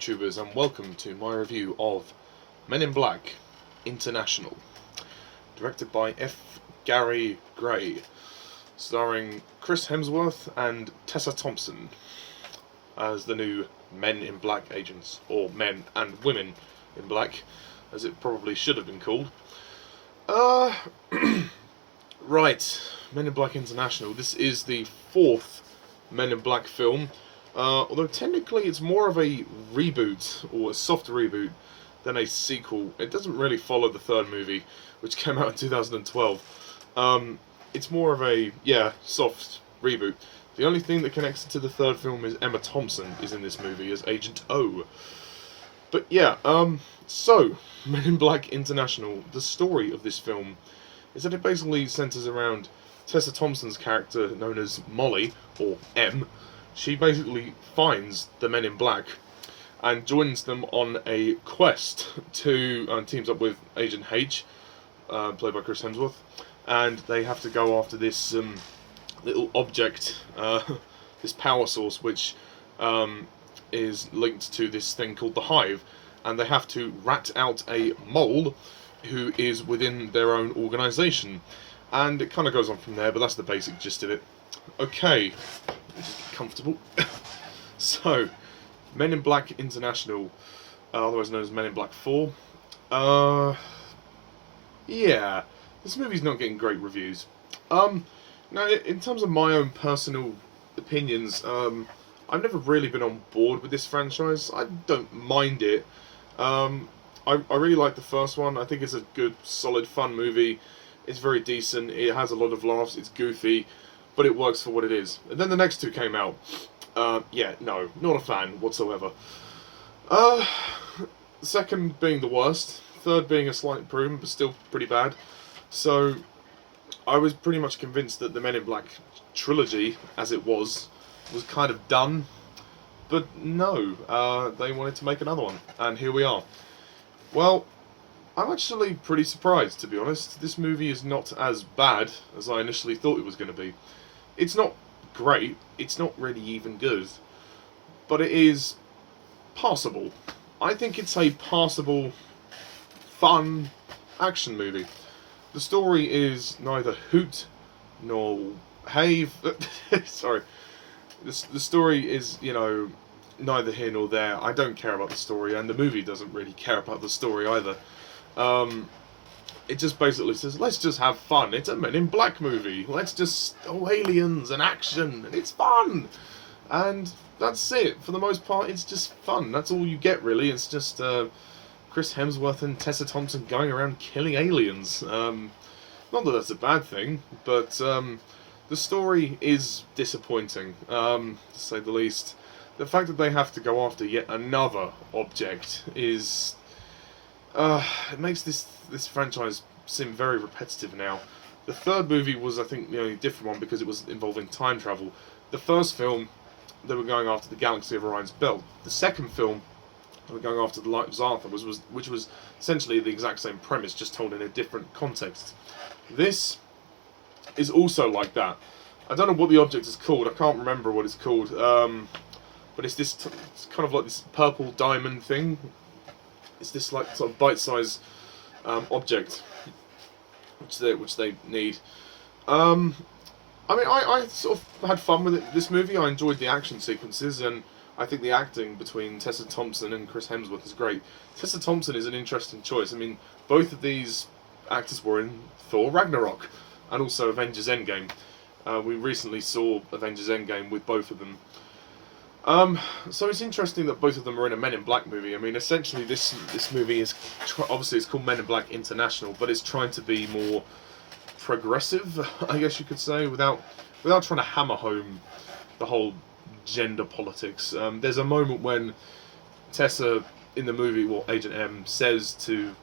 YouTubers, and welcome to my review of Men in Black International, directed by F. Gary Gray, starring Chris Hemsworth and Tessa Thompson as the new Men in Black agents, or Men and Women in Black, as it probably should have been called. Right, Men in Black International. This is the fourth Men in Black film. Although technically it's more of a reboot, or a soft reboot, than a sequel. It doesn't really follow the third movie, which came out in 2012. It's more of a, soft reboot. The only thing that connects it to the third film is Emma Thompson is in this movie as Agent O. But yeah, so, Men in Black International, the story of this film is that it basically centers around Tessa Thompson's character known as Molly, or M. She basically finds the Men in Black and joins them on a quest to, teams up with Agent H, played by Chris Hemsworth, and they have to go after this little object, this power source, which is linked to this thing called the Hive, and they have to rat out a mole who is within their own organisation. And it kind of goes on from there, but that's the basic gist of it. Okay, just get comfortable. So, Men in Black International, otherwise known as Men in Black 4. Yeah, this movie's not getting great reviews. Now, in terms of my own personal opinions, I've never really been on board with this franchise. I don't mind it. I really like the first one. I think it's a good, solid, fun movie. It's very decent. It has a lot of laughs. It's goofy, but it works for what it is. And then the next two came out. Yeah, no, not a fan whatsoever. Second being the worst. Third being a slight improvement, but still pretty bad. So, I was pretty much convinced that the Men in Black trilogy, as it was kind of done. But no, they wanted to make another one. And here we are. Well, I'm actually pretty surprised, to be honest. This movie is not as bad as I initially thought it was going to be. It's not great, it's not really even good, but it is passable. I think it's a passable, fun action movie. The story is neither hoot nor have. Sorry. The story is, neither here nor there. I don't care about the story, and the movie doesn't really care about the story either. It just basically says, let's just have fun. It's a Men in Black movie. Let's just, aliens and action, and it's fun. And that's it. For the most part, it's just fun. That's all you get, really. It's just Chris Hemsworth and Tessa Thompson going around killing aliens. Not that that's a bad thing, but the story is disappointing, to say the least. The fact that they have to go after yet another object is... it makes this franchise seem very repetitive now. The third movie was, I think, the only different one because it was involving time travel. The first film, they were going after the galaxy of Orion's Belt. The second film, they were going after the Light of Zartha, which was essentially the exact same premise, just told in a different context. This is also like that. I don't know what the object is called. I can't remember what it's called. But it's this it's kind of like this purple diamond thing. It's this like sort of bite-sized object which they need. I mean, I sort of had fun with it. This movie, I enjoyed the action sequences, and I think the acting between Tessa Thompson and Chris Hemsworth is great. Tessa Thompson is an interesting choice. I mean, both of these actors were in Thor Ragnarok and also Avengers Endgame. We recently saw Avengers Endgame with both of them. So it's interesting that both of them are in a Men in Black movie. I mean, essentially this movie is, obviously it's called Men in Black International, but it's trying to be more progressive, I guess you could say, without trying to hammer home the whole gender politics. There's a moment when Tessa, in the movie, well, Agent M, says to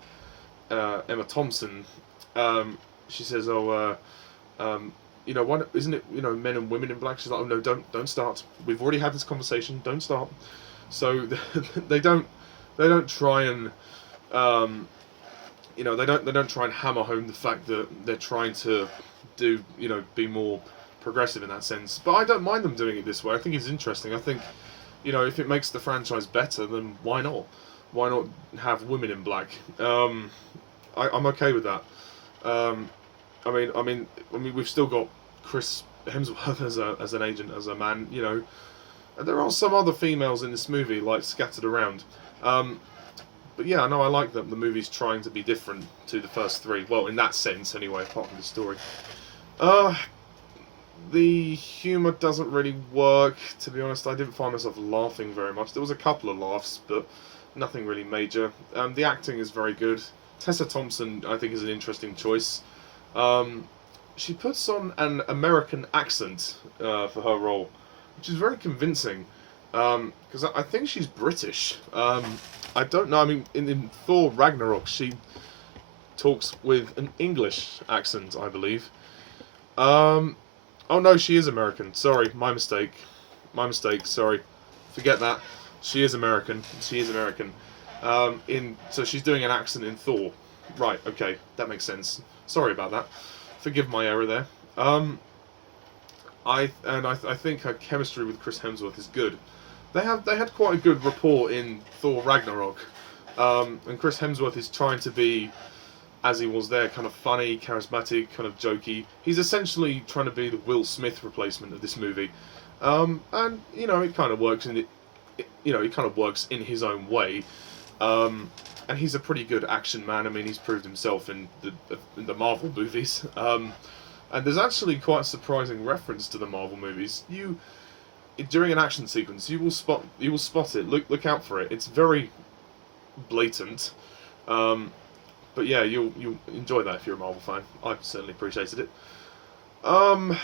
Emma Thompson, she says, why isn't it, men and women in black? She's like, oh no, don't start. We've already had this conversation. Don't start. So they don't try and, they don't try and hammer home the fact that they're trying to do, be more progressive in that sense. But I don't mind them doing it this way. I think it's interesting. I think, you know, if it makes the franchise better, then why not? Why not have women in black? I'm okay with that. Um, I mean, we've still got Chris Hemsworth as an agent, as a man. You know, and there are some other females in this movie, like scattered around. But yeah, no, I like that the movie's trying to be different to the first three. Well, in that sense, anyway, apart from the story. The humour doesn't really work, to be honest. I didn't find myself laughing very much. There was a couple of laughs, but nothing really major. The acting is very good. Tessa Thompson, I think, is an interesting choice. She puts on an American accent for her role, which is very convincing. Because I think she's British. I don't know. I mean, in Thor Ragnarok, she talks with an English accent, I believe. Oh no, she is American. Sorry, my mistake. My mistake. Sorry, forget that. She is American. She is American. So she's doing an accent in Thor. Right. Okay, that makes sense. Sorry about that. Forgive my error there. I think her chemistry with Chris Hemsworth is good. They had quite a good rapport in Thor Ragnarok, and Chris Hemsworth is trying to be, as he was there, kind of funny, charismatic, kind of jokey. He's essentially trying to be the Will Smith replacement of this movie, and you know, it kind of works it kind of works in his own way. And he's a pretty good action man. I mean, he's proved himself in the Marvel movies. And there's actually quite a surprising reference to the Marvel movies. During an action sequence, you will spot it. Look out for it. It's very blatant. But yeah, you'll enjoy that if you're a Marvel fan. I've certainly appreciated it. And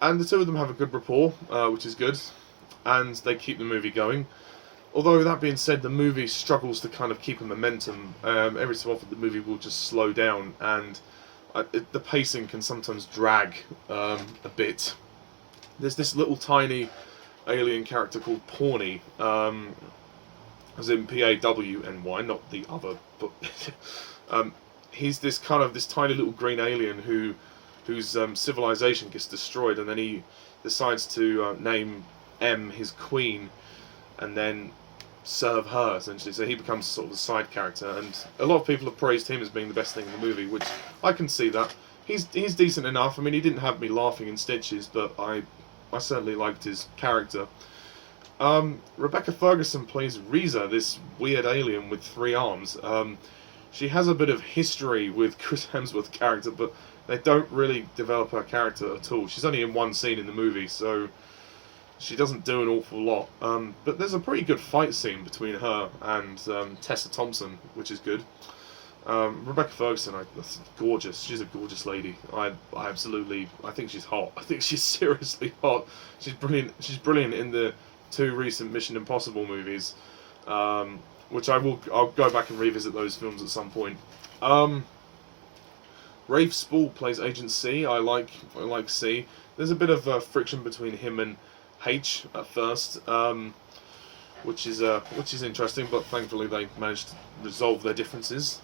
the two of them have a good rapport, which is good, and they keep the movie going. Although, that being said, the movie struggles to kind of keep a momentum. Every so often the movie will just slow down, and the pacing can sometimes drag a bit. There's this little tiny alien character called Pawnee, as in P-A-W-N-Y, not the other, but he's this tiny little green alien whose civilization gets destroyed, and then he decides to name M his queen, and then serve her, essentially. So he becomes sort of a side character, and a lot of people have praised him as being the best thing in the movie, which I can see that. He's decent enough. I mean, he didn't have me laughing in stitches, but I certainly liked his character. Rebecca Ferguson plays Reza, this weird alien with 3 arms. She has a bit of history with Chris Hemsworth's character, but they don't really develop her character at all. She's only in one scene in the movie, so she doesn't do an awful lot. But there's a pretty good fight scene between her and Tessa Thompson, which is good. Rebecca Ferguson, that's gorgeous. She's a gorgeous lady. I think she's hot. I think she's seriously hot. She's brilliant. She's brilliant in the 2 recent Mission Impossible movies, which I'll go back and revisit those films at some point. Rafe Spall plays Agent C. I like C. There's a bit of friction between him and H at first, which is interesting, but thankfully they managed to resolve their differences.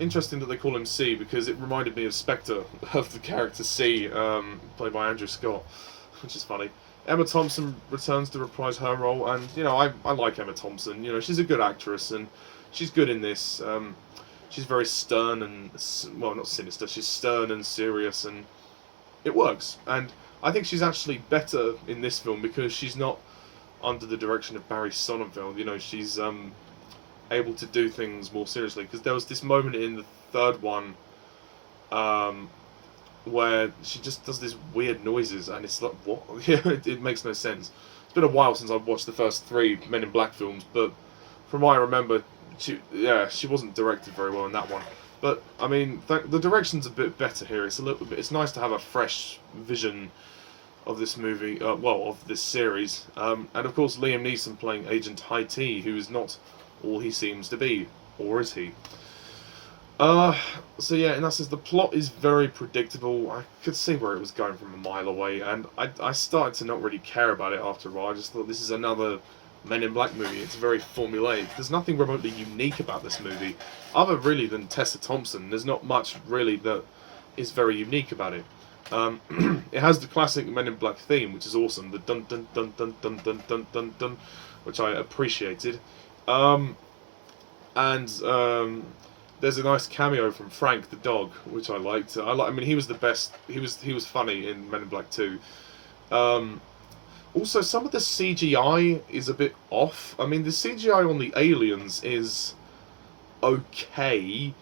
Interesting that they call him C, because it reminded me of Spectre, of the character C, played by Andrew Scott, which is funny. Emma Thompson returns to reprise her role, and you know, I like Emma Thompson. You know, she's a good actress, and she's good in this. She's very stern and, well, not sinister. She's stern and serious, and it works. And I think she's actually better in this film because she's not under the direction of Barry Sonnenfeld. You know, she's able to do things more seriously. Because there was this moment in the third one where she just does these weird noises, and it's like, what? Yeah, it makes no sense. It's been a while since I've watched the first 3 Men in Black films, but from what I remember, she wasn't directed very well in that one. But I mean, the direction's a bit better here. It's nice to have a fresh vision of this movie, of this series. And of course, Liam Neeson playing Agent High T, who is not all he seems to be, or is he? So yeah, in that sense, the plot is very predictable. I could see where it was going from a mile away, and I started to not really care about it after a while. I just thought, this is another Men in Black movie. It's very formulaic. There's nothing remotely unique about this movie, other really than Tessa Thompson. There's not much really that is very unique about it. It has the classic Men in Black theme, which is awesome. The dun dun dun dun dun dun dun dun dun, which I appreciated. Um, and there's a nice cameo from Frank the dog, which I liked. I mean, he was the best. He was funny in Men in Black 2. Also, some of the CGI is a bit off. I mean, the CGI on the aliens is okay,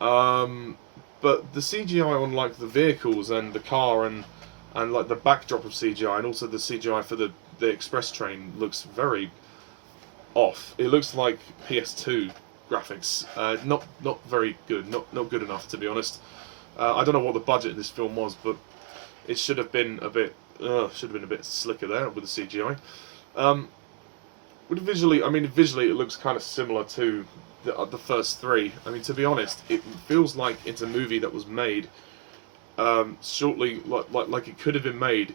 but the CGI on like the vehicles and the car and like the backdrop of CGI and also the CGI for the express train looks very off. It looks like PS2 graphics. Not very good. Not good enough, to be honest. I don't know what the budget of this film was, but it should have been a bit slicker there with the CGI. With visually, I mean, visually it looks kind of similar to the first three. I mean, to be honest, it feels like it's a movie that was made shortly, like it could have been made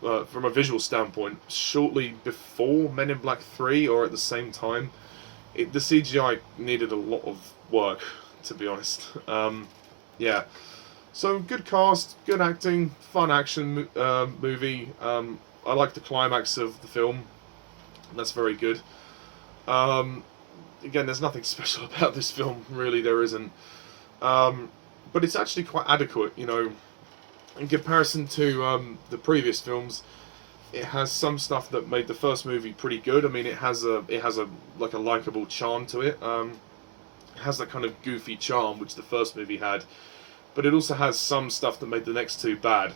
from a visual standpoint, shortly before Men in Black 3 or at the same time. The CGI needed a lot of work, to be honest. Yeah. So, good cast, good acting, fun action movie. I like the climax of the film. That's very good. Again, there's nothing special about this film, really, there isn't. But it's actually quite adequate, you know. In comparison to the previous films, it has some stuff that made the first movie pretty good. I mean, it has a like a likable charm to it. It has that kind of goofy charm which the first movie had. But it also has some stuff that made the next two bad.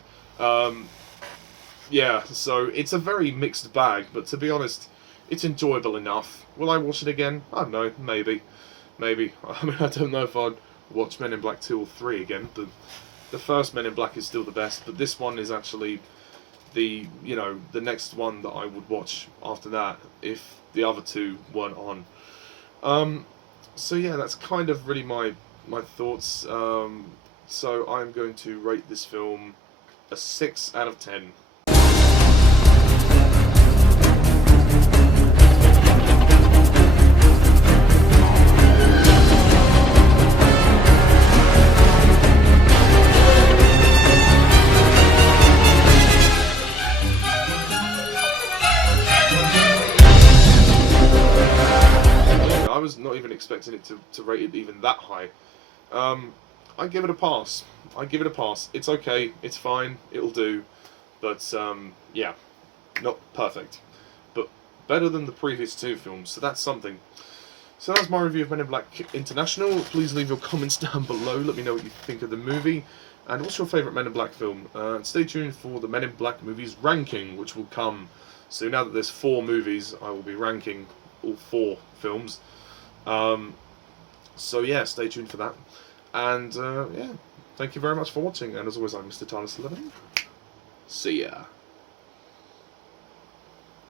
Yeah, so it's a very mixed bag, but to be honest, it's enjoyable enough. Will I watch it again? I don't know, maybe. Maybe. I mean, I don't know if I'd watch Men in Black 2 or 3 again, but the first Men in Black is still the best, but this one is actually the next one that I would watch after that if the other two weren't on. So yeah, that's kind of really my thoughts. So I'm going to rate this film a 6 out of 10. I was not even expecting it to rate it even that high. I give it a pass. It's okay. It's fine. It'll do. But, yeah. Not perfect. But better than the previous two films. So that's something. So that's my review of Men in Black International. Please leave your comments down below. Let me know what you think of the movie. And what's your favourite Men in Black film? And stay tuned for the Men in Black movies ranking, which will come. So now that there's 4 movies, I will be ranking all 4 films. So yeah, stay tuned for that. And yeah, thank you very much for watching. And as always, I'm Mr. Tyler11. See ya.